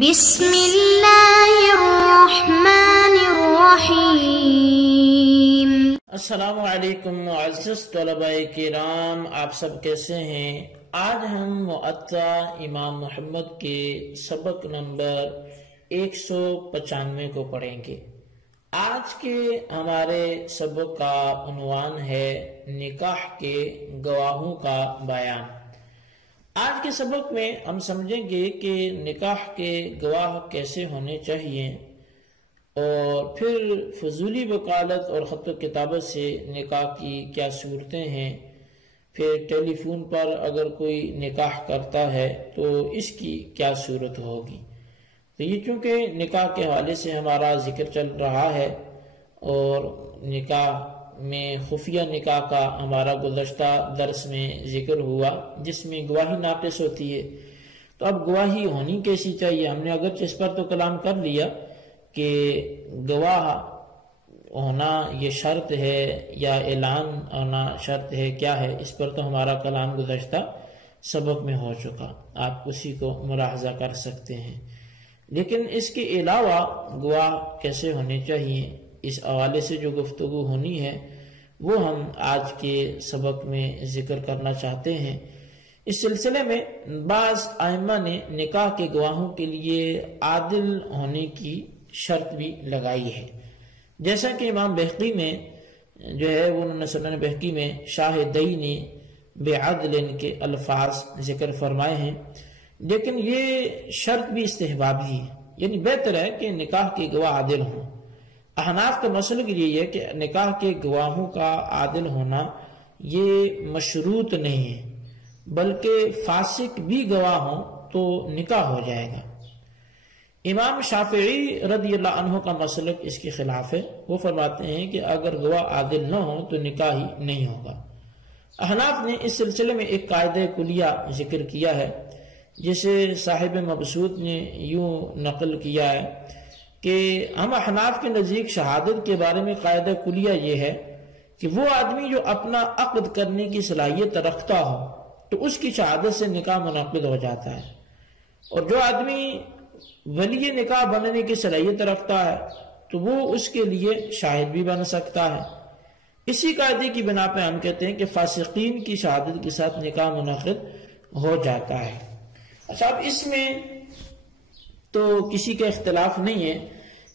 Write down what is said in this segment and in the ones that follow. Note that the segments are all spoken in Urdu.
بسم اللہ الرحمن الرحیم۔ السلام علیکم معزز طلباء کرام، آپ سب کیسے ہیں؟ آج ہم معطا امام محمد کے سبق نمبر 195 کو پڑھیں گے۔ آج کے ہمارے سبق کا عنوان ہے نکاح کے گواہوں کا بیان۔ آج کے سبق میں ہم سمجھیں گے کہ نکاح کے گواہ کیسے ہونے چاہیے، اور پھر فضولی وکالت اور خط و کتابت سے نکاح کی کیا صورتیں ہیں، پھر ٹیلی فون پر اگر کوئی نکاح کرتا ہے تو اس کی کیا صورت ہوگی۔ تو یہ چونکہ نکاح کے حوالے سے ہمارا ذکر چل رہا ہے، اور نکاح میں خفیہ نکاح کا ہمارا گزشتہ درس میں ذکر ہوا، جس میں گواہی ناقص ہوتی ہے۔ تو اب گواہی ہونی کیسی چاہیے؟ ہم نے اگرچہ اس پر تو کلام کر لیا کہ گواہ ہونا یہ شرط ہے یا اعلان ہونا شرط ہے، کیا ہے، اس پر تو ہمارا کلام گزشتہ سبق میں ہو چکا، آپ اسی کو ملاحظہ کر سکتے ہیں۔ لیکن اس کے علاوہ گواہ کیسے ہونے چاہیے، اس حوالے سے جو گفتگو ہونی ہے وہ ہم آج کے سبق میں ذکر کرنا چاہتے ہیں۔ اس سلسلے میں بعض ائمہ نے نکاح کے گواہوں کے لیے عادل ہونے کی شرط بھی لگائی ہے، جیسا کہ امام بہقی میں جو ہے وہ سنن بہقی میں شاہدین بعدل کے الفاظ ذکر فرمائے ہیں، لیکن یہ شرط بھی استحبابی ہے، یعنی بہتر ہے کہ نکاح کے گواہ عادل ہوں۔ احناف کا مسلک یہی ہے کہ نکاح کے گواہوں کا عادل ہونا یہ مشروط نہیں ہے، بلکہ فاسق بھی گواہ ہوں تو نکاح ہو جائے گا۔ امام شافعی رضی اللہ عنہ کا مسلک اس کے خلاف ہے، وہ فرماتے ہیں کہ اگر گواہ عادل نہ ہو تو نکاح ہی نہیں ہوگا۔ احناف نے اس سلسلے میں ایک قاعدہ کلیہ ذکر کیا ہے، جسے صاحب مبسوط نے یوں نقل کیا ہے کہ ہم احناف کے نزدیک شہادت کے بارے میں قاعدہ کلیہ یہ ہے کہ وہ آدمی جو اپنا عقد کرنے کی صلاحیت رکھتا ہو تو اس کی شہادت سے نکاح منعقد ہو جاتا ہے، اور جو آدمی ولی نکاح بننے کی صلاحیت رکھتا ہے تو وہ اس کے لیے شاہد بھی بن سکتا ہے۔ اسی قاعدے کی بنا پہ ہم کہتے ہیں کہ فاسقین کی شہادت کے ساتھ نکاح منعقد ہو جاتا ہے۔ اچھا، اب اس میں تو کسی کا اختلاف نہیں ہے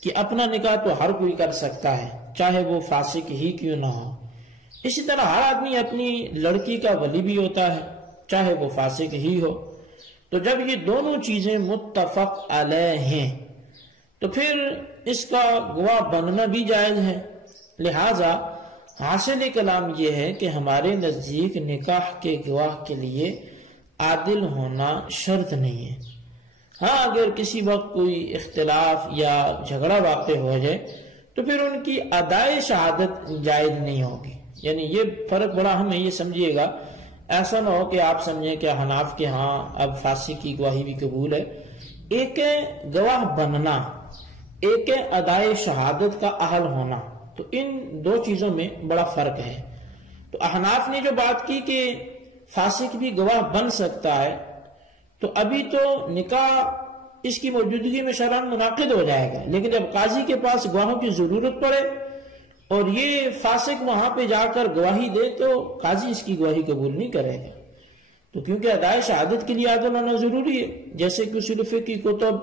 کہ اپنا نکاح تو ہر کوئی کر سکتا ہے، چاہے وہ فاسق ہی کیوں نہ ہو۔ اسی طرح ہر آدمی اپنی لڑکی کا ولی بھی ہوتا ہے، چاہے وہ فاسق ہی ہو۔ تو جب یہ دونوں چیزیں متفق علیہ ہیں تو پھر اس کا گواہ بننا بھی جائز ہے۔ لہذا حاصل کلام یہ ہے کہ ہمارے نزدیک نکاح کے گواہ کے لیے عادل ہونا شرط نہیں ہے۔ ہاں، اگر کسی وقت کوئی اختلاف یا جھگڑا واقع ہو جائے تو پھر ان کی ادائے شہادت جائز نہیں ہوگی، یعنی یہ فرق بڑا اہم ہے، یہ سمجھیے گا۔ ایسا نہ ہو کہ آپ سمجھیں کہ حناف کے ہاں اب فاسق کی گواہی بھی قبول ہے۔ ایک ہے گواہ بننا، ایک ہے ادائے شہادت کا اہل ہونا، تو ان دو چیزوں میں بڑا فرق ہے۔ تو احناف نے جو بات کی کہ فاسق بھی گواہ بن سکتا ہے، تو ابھی تو نکاح اس کی موجودگی میں شرعاً منعقد ہو جائے گا، لیکن جب قاضی کے پاس گواہوں کی ضرورت پڑے اور یہ فاسق وہاں پہ جا کر گواہی دے تو قاضی اس کی گواہی قبول نہیں کرے گا۔ تو کیونکہ ادائے شہادت کے لیے عادل ہونا ضروری ہے، جیسے کہ اصول فقہ کی کتب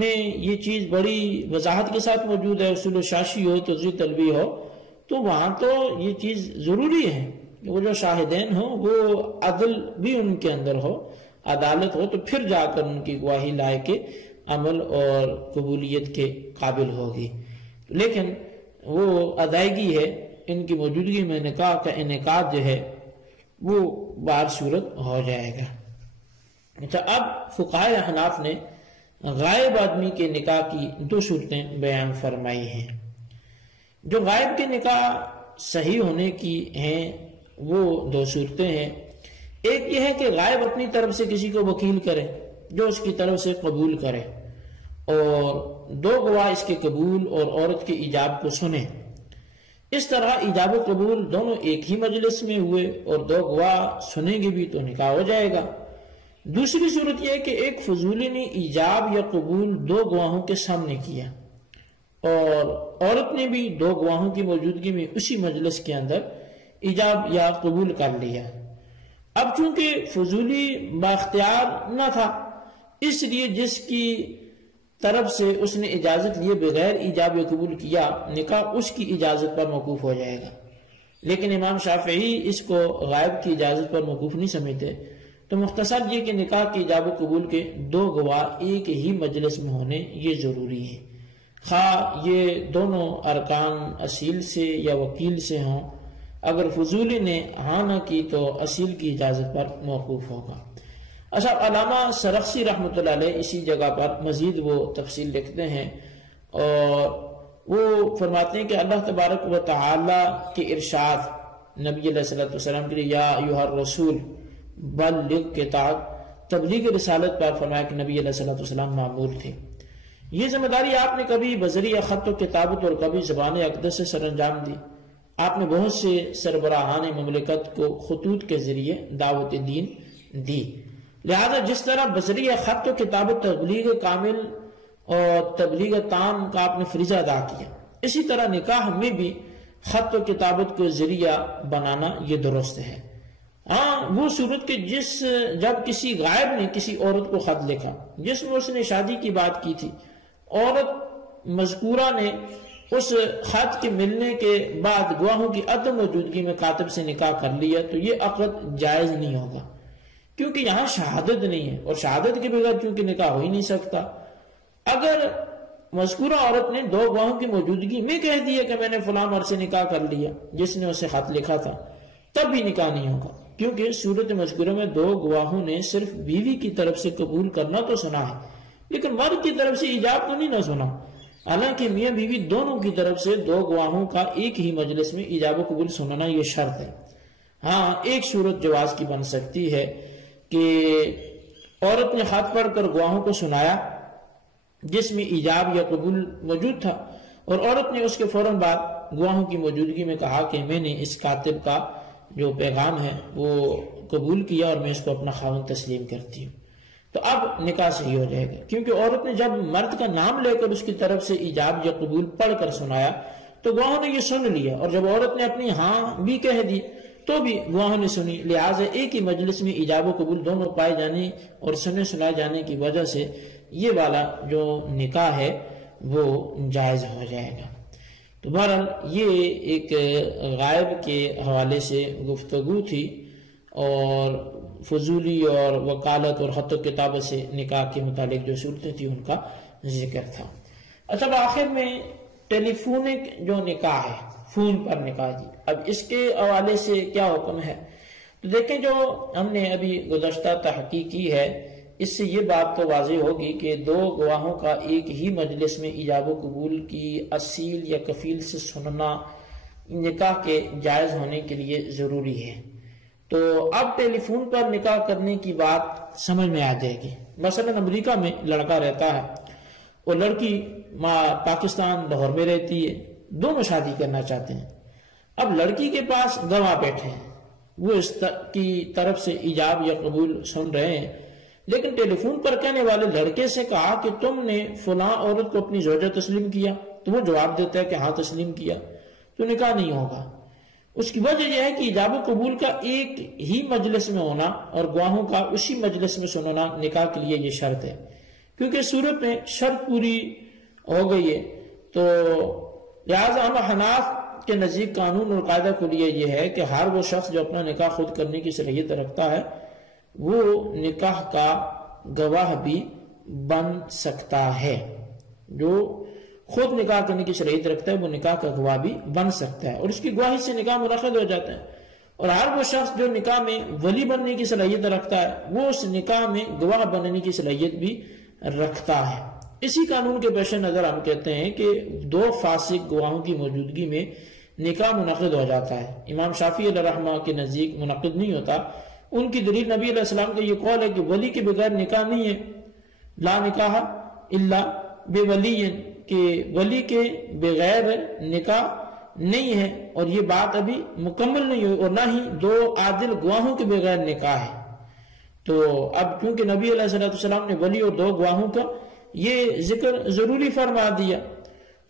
میں یہ چیز بڑی وضاحت کے ساتھ موجود ہے، اصول شاشی ہو، تجزیہ طلبی ہو، تو وہاں تو یہ چیز ضروری ہے کہ وہ جو شاہدین ہوں وہ عدل بھی ان کے اندر ہو، عدالت ہو، تو پھر جا کر ان کی گواہی لائے کے عمل اور قبولیت کے قابل ہوگی۔ لیکن وہ ادائیگی ہے، ان کی موجودگی میں نکاح کا انعقاد جو ہے وہ بار صورت ہو جائے گا۔ اچھا، اب فقہائے احناف نے غائب آدمی کے نکاح کی دو صورتیں بیان فرمائی ہیں۔ جو غائب کے نکاح صحیح ہونے کی ہیں وہ دو صورتیں ہیں۔ ایک یہ ہے کہ غائب اپنی طرف سے کسی کو وکیل کرے جو اس کی طرف سے قبول کرے، اور دو گواہ اس کے قبول اور عورت کے ایجاب کو سنیں۔ اس طرح ایجاب و قبول دونوں ایک ہی مجلس میں ہوئے اور دو گواہ سنیں گے بھی تو نکاح ہو جائے گا۔ دوسری صورت یہ ہے کہ ایک فضولی نے ایجاب یا قبول دو گواہوں کے سامنے کیا اور عورت نے بھی دو گواہوں کی موجودگی میں اسی مجلس کے اندر ایجاب یا قبول کر لیا۔ اب چونکہ فضولی بااختیار نہ تھا، اس لیے جس کی طرف سے اس نے اجازت لیے بغیر ایجاب یا قبول کیا، نکاح اس کی اجازت پر موقوف ہو جائے گا۔ لیکن امام شافعی اس کو غائب کی اجازت پر موقوف نہیں سمجھتے، تو مختصر یہ کہ نکاح کی ایجاب و قبول کے دو گواہ ایک ہی مجلس میں ہونے یہ ضروری ہے، خواہ یہ دونوں ارکان اصیل سے یا وکیل سے ہوں۔ اگر فضولی نے ہاں نہ کی تو اصیل کی اجازت پر موقوف ہوگا۔ اچھا، علامہ سرخسی رحمۃ اللہ علیہ اسی جگہ پر مزید وہ تفصیل لکھتے ہیں اور وہ فرماتے ہیں کہ اللہ تبارک و تعالی کے ارشاد نبی علیہ السلام کے لیے یا ایھا الرسول بلغ کے تحت تبلیغ رسالت پر فرمایا کہ نبی علیہ السلام معمور تھے۔ یہ ذمہ داری آپ نے کبھی بذریعہ خط و کتابت اور کبھی زبان اقدس سے سر انجام دی۔ آپ نے بہت سے سربراہان مملکت کو خطوط کے ذریعے دعوت دین دی، لہذا جس طرح بذریعہ خط و کتابت تبلیغ کامل اور تبلیغ تام کا آپ نے فریضہ ادا کیا، اسی طرح نکاح میں بھی خط و کتابت کو ذریعہ بنانا یہ درست ہے۔ ہاں، وہ صورت کہ جب کسی غائب نے کسی عورت کو خط لکھا جس میں اس نے شادی کی بات کی تھی، عورت مذکورہ نے اس خط کے ملنے کے بعد گواہوں کی عدم موجودگی میں کاتب سے نکاح کر لیا، تو یہ عقد جائز نہیں ہوگا، کیونکہ یہاں شہادت نہیں ہے اور شہادت کے بغیر چونکہ نکاح ہو ہی نہیں سکتا۔ اگر مذکورہ عورت نے دو گواہوں کی موجودگی میں کہہ دیا کہ میں نے فلاں مرد سے نکاح کر لیا جس نے اسے خط لکھا تھا، تب بھی نکاح نہیں ہوگا، کیونکہ صورت مذکورہ میں دو گواہوں نے صرف بیوی کی طرف سے قبول کرنا تو سنا ہے، لیکن مرد کی طرف سے ایجاب تو نہیں نہ سنا، حالانکہ میاں بیوی دونوں کی طرف سے دو گواہوں کا ایک ہی مجلس میں ایجاب و قبول سننا یہ شرط ہے۔ ہاں، ایک صورت جواز کی بن سکتی ہے کہ عورت نے خط پڑھ کر گواہوں کو سنایا جس میں ایجاب یا قبول موجود تھا، اور عورت نے اس کے فوراً بعد گواہوں کی موجودگی میں کہا کہ میں نے اس کاتب کا جو پیغام ہے وہ قبول کیا اور میں اس کو اپنا خاوند تسلیم کرتی ہوں، تو اب نکاح صحیح ہو جائے گا، کیونکہ عورت نے جب مرد کا نام لے کر اس کی طرف سے ایجاب یا قبول پڑھ کر سنایا تو گواہوں نے یہ سن لیا، اور جب عورت نے اپنی ہاں بھی کہہ دی تو بھی گواہوں نے سنی، لہٰذا ایک ہی مجلس میں ایجاب و قبول دونوں پائے جانے اور سنے سنائے جانے کی وجہ سے یہ والا جو نکاح ہے وہ جائز ہو جائے گا۔ تو بہرحال یہ ایک غائب کے حوالے سے گفتگو تھی اور فضولی اور وکالت اور خط و کتابت سے نکاح کے متعلق جو صورتیں تھی ان کا ذکر تھا۔ اچھا، آخر میں ٹیلی فونک جو نکاح ہے، فون پر نکاح جی، اب اس کے حوالے سے کیا حکم ہے؟ تو دیکھیں، جو ہم نے ابھی گزشتہ تحقیق کی ہے اس سے یہ بات تو واضح ہوگی کہ دو گواہوں کا ایک ہی مجلس میں ایجاب و قبول کی اصیل یا کفیل سے سننا نکاح کے جائز ہونے کے لیے ضروری ہے۔ تو اب ٹیلی فون پر نکاح کرنے کی بات سمجھ میں آ جائے گی۔ مثلا امریکہ میں لڑکا رہتا ہے اور لڑکی پاکستان لاہور میں رہتی ہے، دونوں شادی کرنا چاہتے ہیں۔ اب لڑکی کے پاس گواہ بیٹھے ہیں، وہ اس کی طرف سے ایجاب یا قبول سن رہے ہیں، لیکن ٹیلی فون پر کہنے والے لڑکے سے کہا کہ تم نے فلاں عورت کو اپنی زوجہ تسلیم کیا، تو وہ جواب دیتا ہے کہ ہاں تسلیم کیا، تو نکاح نہیں ہوگا۔ اس کی وجہ یہ ہے کہ ایجاب و قبول کا ایک ہی مجلس میں ہونا اور گواہوں کا اسی مجلس میں سننا نکاح کے لیے یہ شرط ہے، کیونکہ صورت میں شرط پوری ہو گئی ہے۔ تو لہٰذا ہم حناف کے نزدیک قانون اور قاعدہ کے لیے یہ ہے کہ ہر وہ شخص جو اپنا نکاح خود کرنے کی صلاحیت رکھتا ہے وہ نکاح کا گواہ بھی بن سکتا ہے، جو خود نکاح کرنے کی صلاحیت رکھتا ہے وہ نکاح کا گواہ بھی بن سکتا ہے، اور اس کی گواہی سے نکاح منعقد ہو جاتا ہے۔ اور ہر وہ شخص جو نکاح میں ولی بننے کی صلاحیت رکھتا ہے وہ اس نکاح میں گواہ بننے کی صلاحیت بھی رکھتا ہے۔ اسی قانون کے پیش نظر ہم کہتے ہیں کہ دو فاسق گواہوں کی موجودگی میں نکاح منعقد ہو جاتا ہے۔ امام شافعی علیہ رحمہ کے نزدیک منعقد نہیں ہوتا، ان کی دلیل نبی علیہ السلام کا یہ قول ہے کہ ولی کے بغیر نکاح نہیں ہے، لا نکاح الا بولی، کہ ولی کے بغیر نکاح نہیں ہے، اور یہ بات ابھی مکمل نہیں ہوئی، اور نہ ہی دو عادل گواہوں کے بغیر نکاح ہے۔ تو اب کیونکہ نبی علیہ السلام نے ولی اور 2 گواہوں کا یہ ذکر ضروری فرما دیا،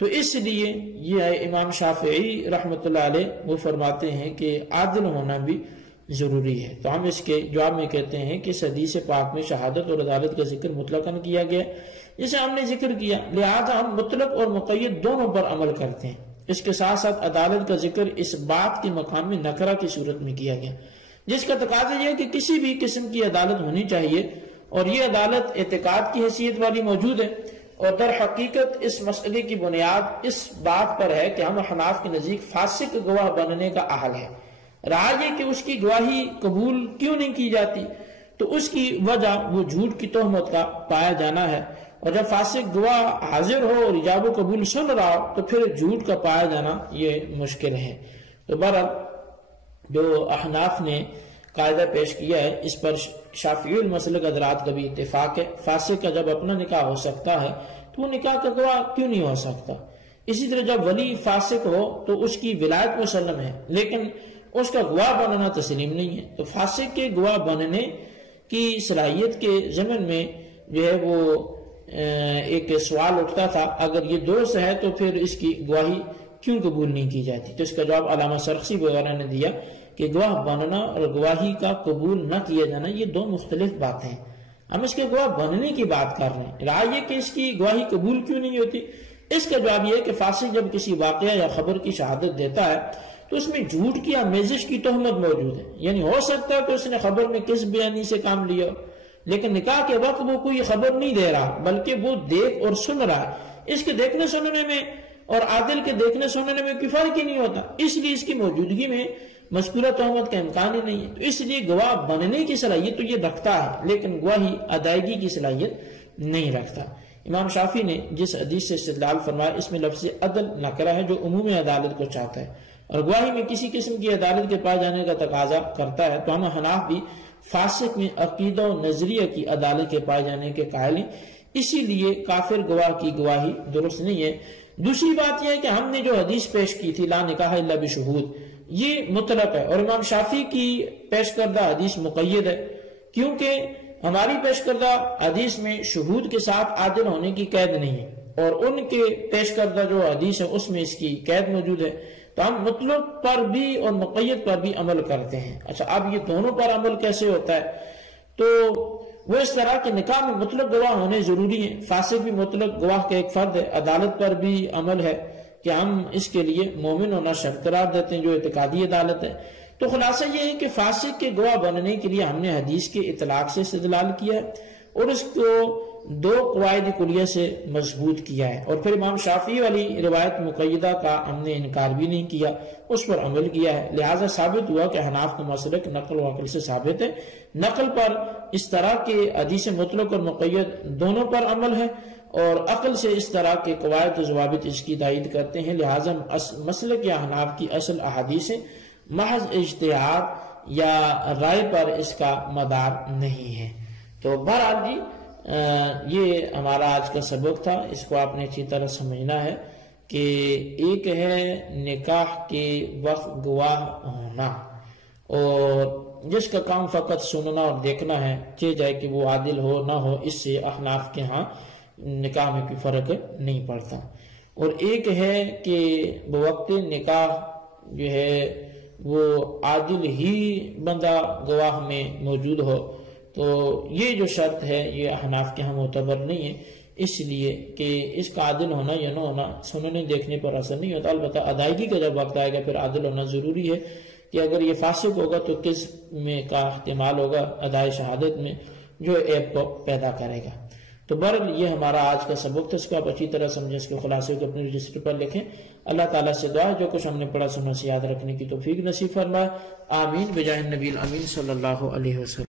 تو اس لیے یہ امام شافعی رحمۃ اللہ علیہ وہ فرماتے ہیں کہ عادل ہونا بھی ضروری ہے۔ تو ہم اس کے جواب میں کہتے ہیں کہ اس حدیث پاک میں شہادت اور عدالت کا ذکر مطلقاً کیا گیا، جسے ہم نے ذکر کیا، لہذا ہم مطلق اور مقید دونوں پر عمل کرتے ہیں۔ اس کے ساتھ ساتھ عدالت کا ذکر اس بات کے مقام میں نکرہ کی صورت میں کیا گیا، جس کا تقاضا یہ ہے کہ کسی بھی قسم کی عدالت ہونی چاہیے، اور یہ عدالت اعتقاد کی حیثیت والی موجود ہے، اور در حقیقت اس مسئلے کی بنیاد اس بات پر ہے کہ ہم حناف کے نزدیک فاسق گواہ بننے کا اہل ہے۔ رہا یہ کہ اس کی گواہی قبول کیوں نہیں کی جاتی، تو اس کی وجہ وہ جھوٹ کی تہمت کا پایا جانا ہے، اور جب فاسق گواہ حاضر ہو اور ایجاب و قبول سن رہا ہو تو پھر جھوٹ کا پایا جانا یہ مشکل ہے۔ تو بہرحال جو احناف نے قاعدہ پیش کیا ہے اس پر شافعی المسلک حضرات کا بھی اتفاق ہے، فاسق کا جب اپنا نکاح ہو سکتا ہے تو وہ نکاح کا گواہ کیوں نہیں ہو سکتا۔ اسی طرح جب ولی فاسق ہو تو اس کی ولایت مسلم ہے لیکن اس کا گواہ بننا تسلیم نہیں ہے، تو فاسق کے گواہ بننے کی صلاحیت کے ضمن میں جو ہے وہ ایک سوال اٹھتا تھا، اگر یہ درست ہے تو پھر اس کی گواہی کیوں قبول نہیں کی جاتی؟ تو اس کا جواب علامہ سرخسی وغیرہ نے دیا کہ گواہ بننا اور گواہی کا قبول نہ کیا جانا یہ 2 مختلف باتیں ہیں، ہم اس کے گواہ بننے کی بات کر رہے ہیں۔ رہا یہ کہ اس کی گواہی قبول کیوں نہیں ہوتی، اس کا جواب یہ ہے کہ فاسق جب کسی واقعہ یا خبر کی شہادت دیتا ہے تو اس میں جھوٹ کی آمیزش کی تہمت موجود ہے، یعنی ہو سکتا ہے کہ اس نے خبر میں کس بیانی سے کام لیا، لیکن نکاح کے وقت وہ کوئی خبر نہیں دے رہا بلکہ وہ دیکھ اور سن رہا ہے۔ اس کے دیکھنے سننے میں اور عادل کے دیکھنے سننے میں کوئی فرق ہی نہیں ہوتا، اس لیے اس کی موجودگی میں مذکورہ تہمت کا امکان ہی نہیں ہے، تو اس لیے گواہ بننے کی صلاحیت تو یہ رکھتا ہے لیکن گواہی ادائیگی کی صلاحیت نہیں رکھتا۔ امام شافعی نے جس حدیث سے استدلال فرمایا اس میں لفظ عدل نکرہ ہے جو عموم عدالت کو چاہتا ہے، اور گواہی میں کسی قسم کی عدالت کے پائے جانے کا تقاضا کرتا ہے، تو ہم حناف بھی فاسق میں عقیدہ و نظریہ کی عدالت کے پائے جانے کے قائل ہیں، اسی لیے کافر گواہ کی گواہی درست نہیں ہے۔ دوسری بات یہ ہے کہ ہم نے جو حدیث پیش کی تھی لا نکاح الا بشہود، یہ مطلق ہے، اور امام شافعی کی پیش کردہ حدیث مقید ہے، کیونکہ ہماری پیش کردہ حدیث میں شہود کے ساتھ عادل ہونے کی قید نہیں ہے، اور ان کے پیش کردہ جو حدیث ہے اس میں اس کی قید موجود ہے، تو ہم مطلق پر بھی اور مقید پر بھی عمل کرتے ہیں۔ اچھا، اب یہ دونوں پر عمل کیسے ہوتا ہے؟ تو وہ اس طرح کہ نکاح میں مطلق گواہ ہونے ضروری ہیں، فاسق بھی مطلق گواہ کا ایک فرد ہے، عدالت پر بھی عمل ہے کہ ہم اس کے لیے مومن ہونا شرط قرار دیتے ہیں جو اعتقادی عدالت ہے۔ تو خلاصہ یہ ہے کہ فاسق کے گواہ بننے کے لیے ہم نے حدیث کے اطلاق سے استدلال کیا ہے اور اس کو 2 قواعد کلیہ سے مضبوط کیا ہے، اور پھر امام شافعی والی روایت مقیدہ کا ہم نے انکار بھی نہیں کیا، اس پر عمل کیا ہے، لہٰذا ثابت ہوا کہ حناف کا مسلک نقل و عقل سے ثابت ہے۔ نقل پر اس طرح کے حدیث مطلق اور مقید دونوں پر عمل ہے، اور عقل سے اس طرح کے قواعد و ضوابط اس کی تائید کرتے ہیں، لہٰذا مسلک یا حناف کی اصل احادیث محض اجتہاد یا رائے پر اس کا مدار نہیں ہے۔ تو بہرحال جی یہ ہمارا آج کا سبق تھا، اس کو آپ نے اچھی طرح سمجھنا ہے کہ ایک ہے نکاح کے وقت گواہ ہونا، اور جس کا کام فقط سننا اور دیکھنا ہے، چاہے جائے کہ وہ عادل ہو نہ ہو، اس سے احناف کے ہاں نکاح میں کوئی فرق نہیں پڑتا۔ اور ایک ہے کہ بوقت نکاح جو ہے وہ عادل ہی بندہ گواہ میں موجود ہو، تو یہ جو شرط ہے یہ احناف کے ہاں معتبر نہیں ہے، اس لیے کہ اس کا عادل ہونا یا نہ ہونا سننے دیکھنے پر اثر نہیں ہوتا، البتہ ادائیگی کا جب وقت آئے گا پھر عادل ہونا ضروری ہے کہ اگر یہ فاسق ہوگا تو کس میں کا احتمال ہوگا ادائے شہادت میں جو عیب کو پیدا کرے گا۔ تو بہرحال یہ ہمارا آج کا سبق تھا، اس کو آپ اچھی طرح سمجھیں، اس کے خلاصے کو اپنے رجسٹر پر لکھیں۔ اللہ تعالیٰ سے دعا ہے جو کچھ ہم نے پڑھا سنا سے یاد رکھنے کی توفیق نصیب فرمائے، آمین بجاہ النبی الامین صلی اللہ علیہ وسلم۔